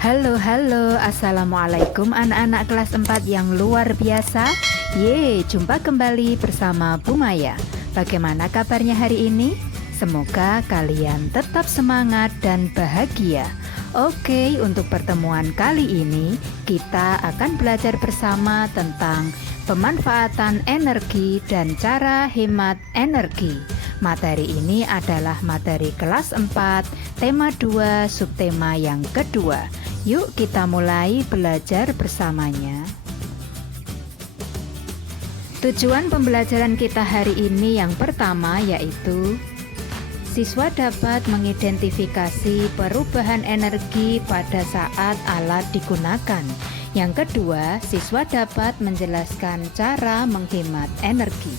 Halo, assalamualaikum anak-anak kelas 4 yang luar biasa. Jumpa kembali bersama Bu Maya. Bagaimana kabarnya hari ini? Semoga kalian tetap semangat dan bahagia. Oke, untuk pertemuan kali ini kita akan belajar bersama tentang pemanfaatan energi dan cara hemat energi. Materi ini adalah materi kelas 4, tema 2, subtema yang kedua. Yuk kita mulai belajar bersamanya. Tujuan pembelajaran kita hari ini yang pertama yaitu siswa dapat mengidentifikasi perubahan energi pada saat alat digunakan. Yang kedua, siswa dapat menjelaskan cara menghemat energi.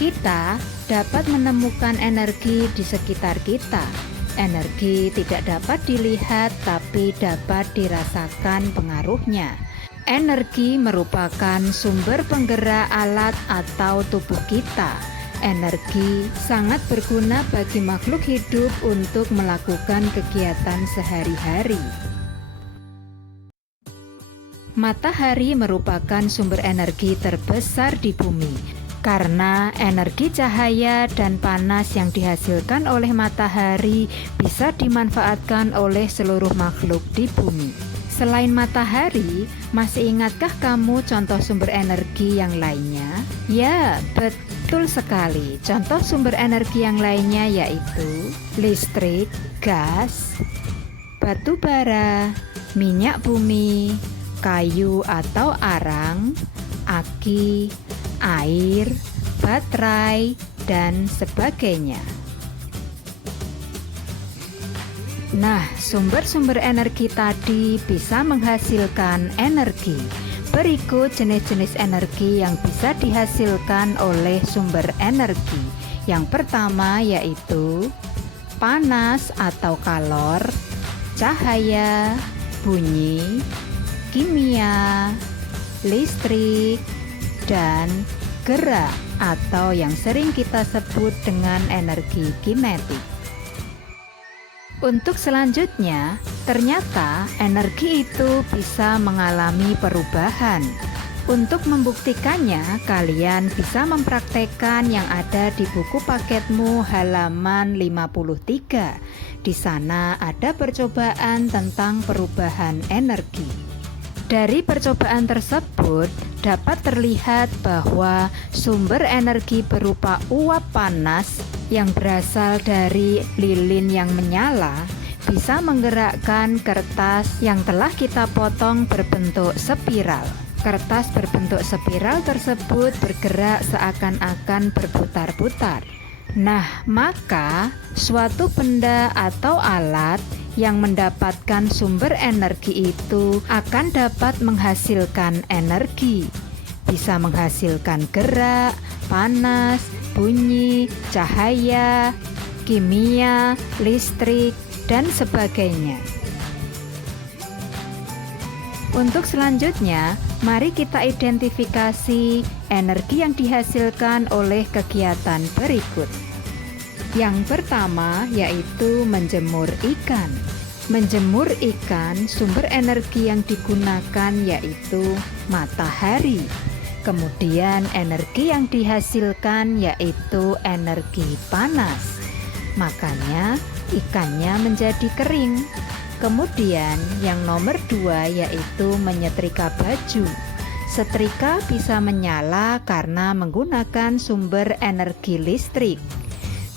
Kita dapat menemukan energi di sekitar kita. Energi tidak dapat dilihat tapi dapat dirasakan pengaruhnya. Energi merupakan sumber penggerak alat atau tubuh kita. Energi sangat berguna bagi makhluk hidup untuk melakukan kegiatan sehari-hari. Matahari merupakan sumber energi terbesar di bumi. Karena energi cahaya dan panas yang dihasilkan oleh matahari bisa dimanfaatkan oleh seluruh makhluk di bumi. Selain matahari, masih ingatkah kamu contoh sumber energi yang lainnya? Ya, betul sekali. Contoh sumber energi yang lainnya yaitu listrik, gas, batu bara, minyak bumi, kayu atau arang, aki, air, baterai, dan sebagainya. Nah, sumber-sumber energi tadi bisa menghasilkan energi. Berikut jenis-jenis energi yang bisa dihasilkan oleh sumber energi. Yang pertama yaitu panas atau kalor, cahaya, bunyi, kimia, listrik, dan gerak atau yang sering kita sebut dengan energi kinetik. Untuk selanjutnya, ternyata energi itu bisa mengalami perubahan. Untuk membuktikannya, kalian bisa mempraktekkan yang ada di buku paketmu halaman 53. Di sana ada percobaan tentang perubahan energi. Dari percobaan tersebut dapat terlihat bahwa sumber energi berupa uap panas yang berasal dari lilin yang menyala bisa menggerakkan kertas yang telah kita potong berbentuk spiral. Kertas berbentuk spiral tersebut bergerak seakan-akan berputar-putar. Nah, maka suatu benda atau alat yang mendapatkan sumber energi itu akan dapat menghasilkan energi. Bisa menghasilkan gerak, panas, bunyi, cahaya, kimia, listrik, dan sebagainya. Untuk selanjutnya, mari kita identifikasi energi yang dihasilkan oleh kegiatan berikut. Yang pertama yaitu menjemur ikan. Menjemur ikan, sumber energi yang digunakan yaitu matahari. Kemudian energi yang dihasilkan yaitu energi panas. Makanya ikannya menjadi kering. Kemudian yang nomor 2 yaitu menyetrika baju. Setrika bisa menyala karena menggunakan sumber energi listrik.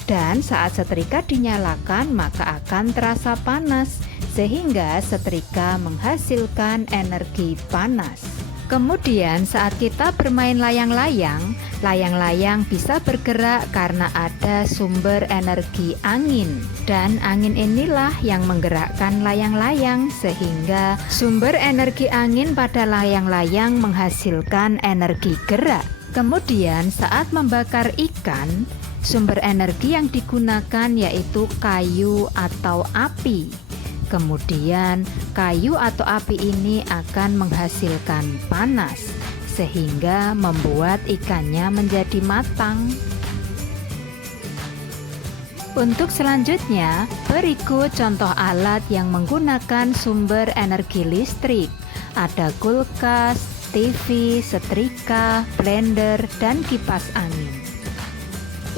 Dan saat setrika dinyalakan maka akan terasa panas, sehingga setrika menghasilkan energi panas. Kemudian saat kita bermain layang-layang, layang-layang bisa bergerak karena ada sumber energi angin. Dan angin inilah yang menggerakkan layang-layang, sehingga sumber energi angin pada layang-layang menghasilkan energi gerak. Kemudian saat membakar ikan, sumber energi yang digunakan yaitu kayu atau api. Kemudian kayu atau api ini akan menghasilkan panas, sehingga membuat ikannya menjadi matang. Untuk selanjutnya, berikut contoh alat yang menggunakan sumber energi listrik. Ada kulkas, TV, setrika, blender, dan kipas angin.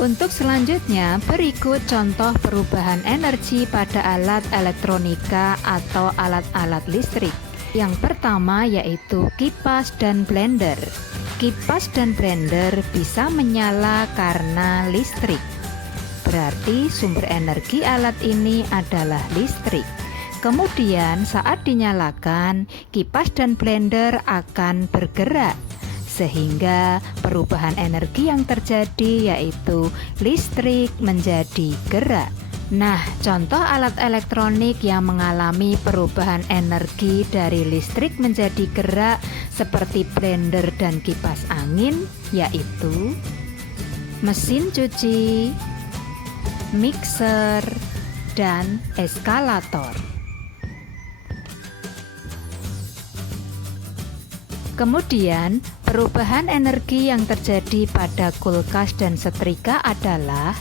Untuk selanjutnya, berikut contoh perubahan energi pada alat elektronika atau alat-alat listrik. Yang pertama yaitu kipas dan blender. Kipas dan blender bisa menyala karena listrik. Berarti sumber energi alat ini adalah listrik. Kemudian saat dinyalakan, kipas dan blender akan bergerak, sehingga perubahan energi yang terjadi yaitu listrik menjadi gerak. Nah, contoh alat elektronik yang mengalami perubahan energi dari listrik menjadi gerak seperti blender dan kipas angin yaitu mesin cuci, mixer, dan eskalator. Kemudian, perubahan energi yang terjadi pada kulkas dan setrika adalah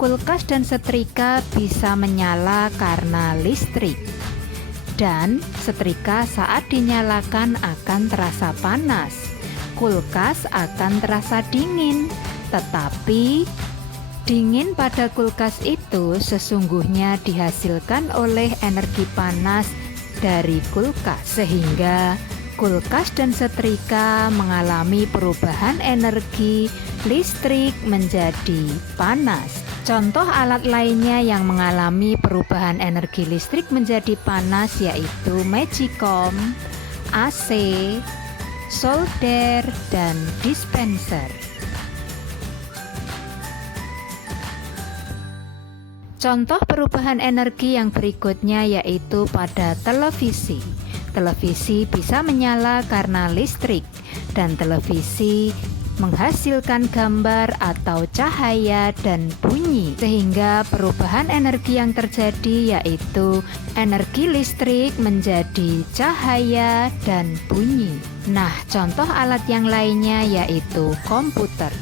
kulkas dan setrika bisa menyala karena listrik, dan setrika saat dinyalakan akan terasa panas. Kulkas akan terasa dingin, tetapi dingin pada kulkas itu sesungguhnya dihasilkan oleh energi panas dari kulkas, sehingga kulkas dan setrika mengalami perubahan energi listrik menjadi panas. Contoh alat lainnya yang mengalami perubahan energi listrik menjadi panas yaitu magicom, AC, solder, dan dispenser. Contoh perubahan energi yang berikutnya yaitu pada televisi. Televisi bisa menyala karena listrik, dan televisi menghasilkan gambar atau cahaya dan bunyi, sehingga perubahan energi yang terjadi yaitu energi listrik menjadi cahaya dan bunyi. Nah, contoh alat yang lainnya yaitu komputer.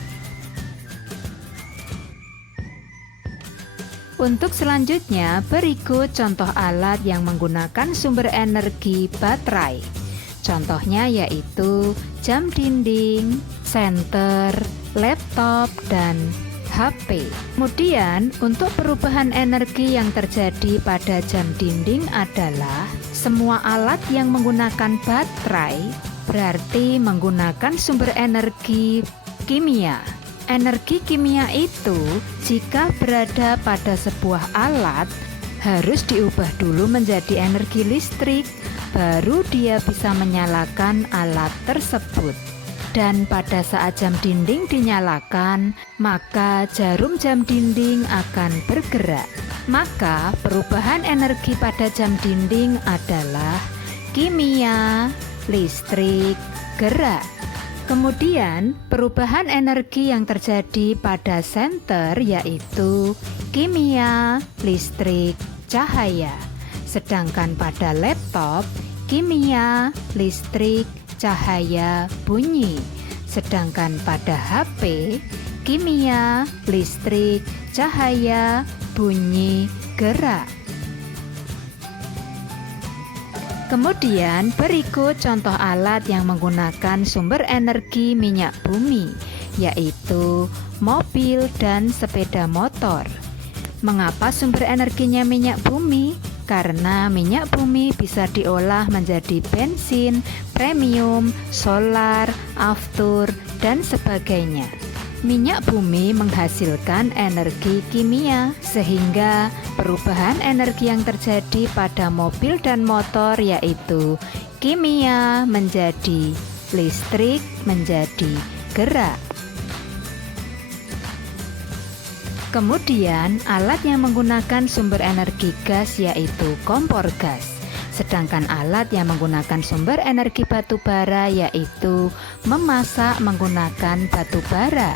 Untuk selanjutnya, berikut contoh alat yang menggunakan sumber energi baterai. Contohnya yaitu jam dinding, senter, laptop, dan HP. Kemudian, untuk perubahan energi yang terjadi pada jam dinding adalah semua alat yang menggunakan baterai berarti menggunakan sumber energi kimia. Energi kimia itu jika berada pada sebuah alat harus diubah dulu menjadi energi listrik, baru dia bisa menyalakan alat tersebut. Dan pada saat jam dinding dinyalakan, maka jarum jam dinding akan bergerak. Maka perubahan energi pada jam dinding adalah kimia, listrik, gerak. Kemudian, perubahan energi yang terjadi pada senter yaitu kimia, listrik, cahaya. Sedangkan pada laptop, kimia, listrik, cahaya, bunyi. Sedangkan pada HP, kimia, listrik, cahaya, bunyi, gerak. Kemudian berikut contoh alat yang menggunakan sumber energi minyak bumi, yaitu mobil dan sepeda motor. Mengapa sumber energinya minyak bumi? Karena minyak bumi bisa diolah menjadi bensin, premium, solar, aftur, dan sebagainya. Minyak bumi menghasilkan energi kimia, sehingga perubahan energi yang terjadi pada mobil dan motor yaitu kimia menjadi listrik menjadi gerak. Kemudian alat yang menggunakan sumber energi gas yaitu kompor gas. Sedangkan alat yang menggunakan sumber energi batu bara yaitu memasak menggunakan batu bara.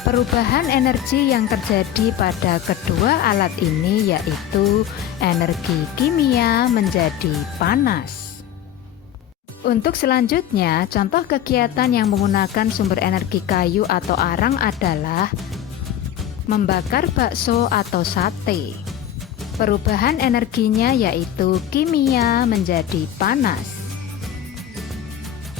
Perubahan energi yang terjadi pada kedua alat ini yaitu energi kimia menjadi panas. Untuk selanjutnya, contoh kegiatan yang menggunakan sumber energi kayu atau arang adalah membakar bakso atau sate. Perubahan energinya yaitu kimia menjadi panas.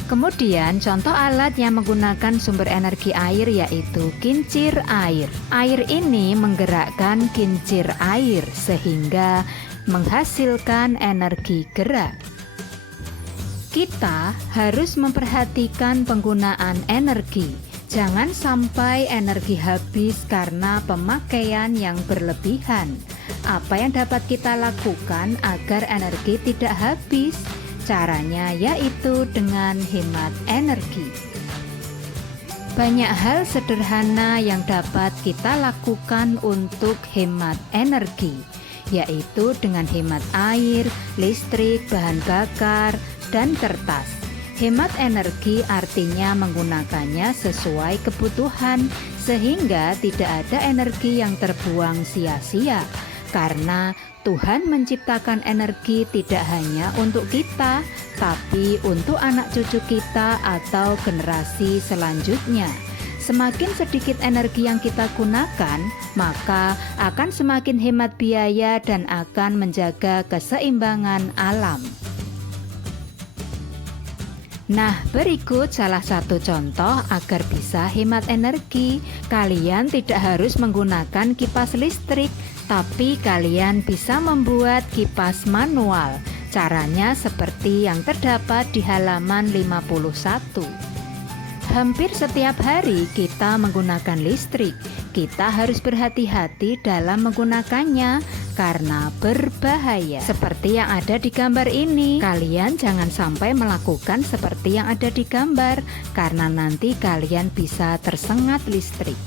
Kemudian contoh alat yang menggunakan sumber energi air yaitu kincir air. Air ini menggerakkan kincir air sehingga menghasilkan energi gerak. Kita harus memperhatikan penggunaan energi. Jangan sampai energi habis karena pemakaian yang berlebihan. Apa yang dapat kita lakukan agar energi tidak habis? Caranya yaitu dengan hemat energi. Banyak hal sederhana yang dapat kita lakukan untuk hemat energi, yaitu dengan hemat air, listrik, bahan bakar, dan kertas. Hemat energi artinya menggunakannya sesuai kebutuhan, sehingga tidak ada energi yang terbuang sia-sia. Karena Tuhan menciptakan energi tidak hanya untuk kita, tapi untuk anak cucu kita atau generasi selanjutnya. Semakin sedikit energi yang kita gunakan, maka akan semakin hemat biaya dan akan menjaga keseimbangan alam. Nah, berikut salah satu contoh agar bisa hemat energi. Kalian tidak harus menggunakan kipas listrik, tapi kalian bisa membuat kipas manual. Caranya seperti yang terdapat di halaman 51. Hampir setiap hari kita menggunakan listrik. Kita harus berhati-hati dalam menggunakannya karena berbahaya. Seperti yang ada di gambar ini, kalian jangan sampai melakukan seperti yang ada di gambar karena nanti kalian bisa tersengat listrik.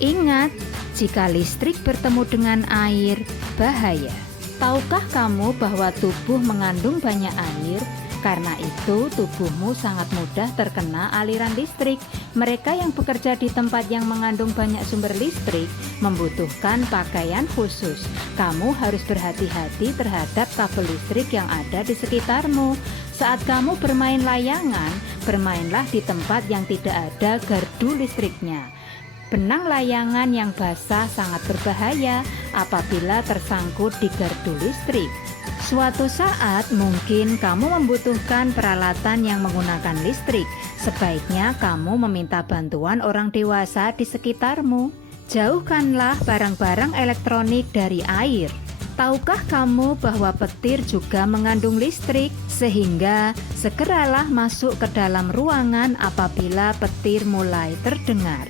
Ingat, jika listrik bertemu dengan air, bahaya. Tahukah kamu bahwa tubuh mengandung banyak air? Karena itu, tubuhmu sangat mudah terkena aliran listrik. Mereka yang bekerja di tempat yang mengandung banyak sumber listrik membutuhkan pakaian khusus. Kamu harus berhati-hati terhadap kabel listrik yang ada di sekitarmu. Saat kamu bermain layangan, bermainlah di tempat yang tidak ada gardu listriknya. Benang layangan yang basah sangat berbahaya apabila tersangkut di gardu listrik. Suatu saat mungkin kamu membutuhkan peralatan yang menggunakan listrik. Sebaiknya kamu meminta bantuan orang dewasa di sekitarmu. Jauhkanlah barang-barang elektronik dari air. Tahukah kamu bahwa petir juga mengandung listrik? Sehingga segeralah masuk ke dalam ruangan apabila petir mulai terdengar.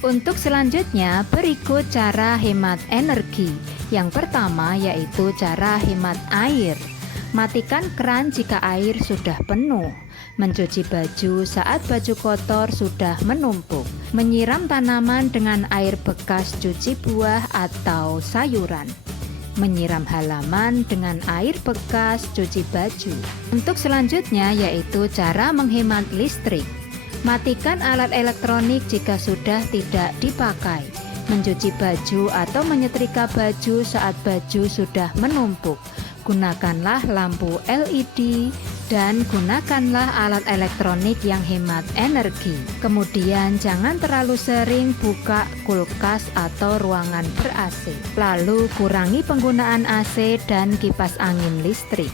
Untuk selanjutnya, berikut cara hemat energi. Yang pertama yaitu cara hemat air. Matikan keran jika air sudah penuh. Mencuci baju saat baju kotor sudah menumpuk. Menyiram tanaman dengan air bekas cuci buah atau sayuran. Menyiram halaman dengan air bekas cuci baju. Untuk selanjutnya yaitu cara menghemat listrik. Matikan alat elektronik jika sudah tidak dipakai. Mencuci baju atau menyetrika baju saat baju sudah menumpuk. Gunakanlah lampu LED dan gunakanlah alat elektronik yang hemat energi. Kemudian jangan terlalu sering buka kulkas atau ruangan ber-AC. Lalu kurangi penggunaan AC dan kipas angin listrik.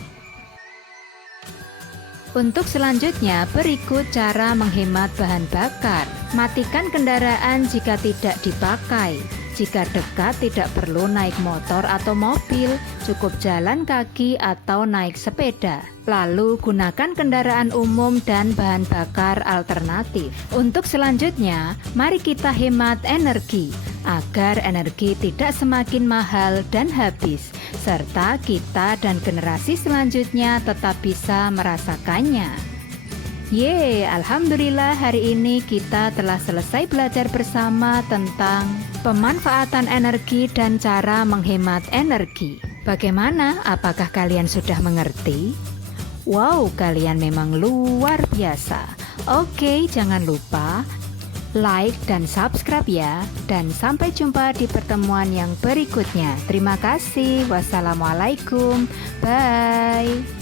Untuk selanjutnya, berikut cara menghemat bahan bakar. Matikan kendaraan jika tidak dipakai. Jika dekat tidak perlu naik motor atau mobil, cukup jalan kaki atau naik sepeda. Lalu gunakan kendaraan umum dan bahan bakar alternatif. Untuk selanjutnya, mari kita hemat energi agar energi tidak semakin mahal dan habis, serta kita dan generasi selanjutnya tetap bisa merasakannya. Yeay, alhamdulillah hari ini kita telah selesai belajar bersama tentang pemanfaatan energi dan cara menghemat energi. Bagaimana? Apakah kalian sudah mengerti? Wow, kalian memang luar biasa. Oke, jangan lupa like dan subscribe ya. Dan sampai jumpa di pertemuan yang berikutnya. Terima kasih. Wassalamualaikum. Bye.